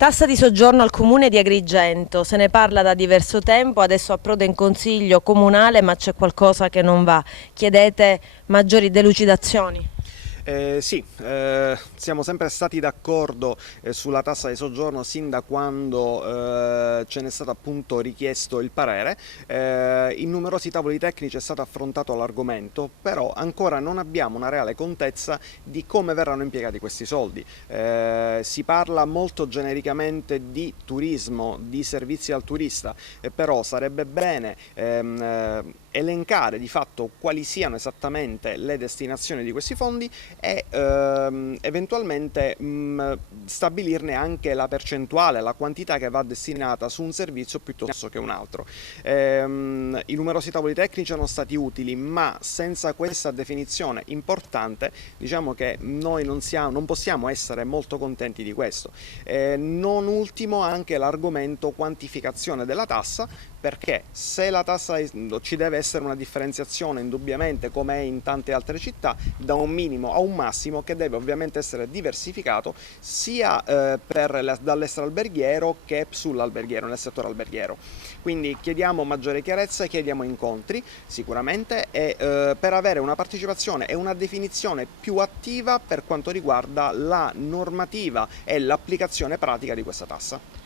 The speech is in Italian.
Tassa di soggiorno al comune di Agrigento, se ne parla da diverso tempo, adesso approda in consiglio comunale ma c'è qualcosa che non va. Chiedete maggiori delucidazioni? Sì, siamo sempre stati d'accordo sulla tassa di soggiorno sin da quando ce n'è stato appunto richiesto il parere. In numerosi tavoli tecnici è stato affrontato l'argomento, però ancora non abbiamo una reale contezza di come verranno impiegati questi soldi. Si parla molto genericamente di turismo, di servizi al turista, però sarebbe bene elencare di fatto quali siano esattamente le destinazioni di questi fondi e eventualmente stabilirne anche la percentuale, la quantità che va destinata su un servizio piuttosto che un altro. I numerosi tavoli tecnici sono stati utili, ma senza questa definizione importante diciamo che noi non possiamo essere molto contenti di questo. Non ultimo anche l'argomento quantificazione della tassa, perché se la tassa ci deve essere una differenziazione indubbiamente come è in tante altre città da un minimo a un massimo che deve ovviamente essere diversificato sia dall'extraalberghiero che sull'alberghiero, nel settore alberghiero. Quindi chiediamo maggiore chiarezza, chiediamo incontri sicuramente per avere una partecipazione e una definizione più attiva per quanto riguarda la normativa e l'applicazione pratica di questa tassa.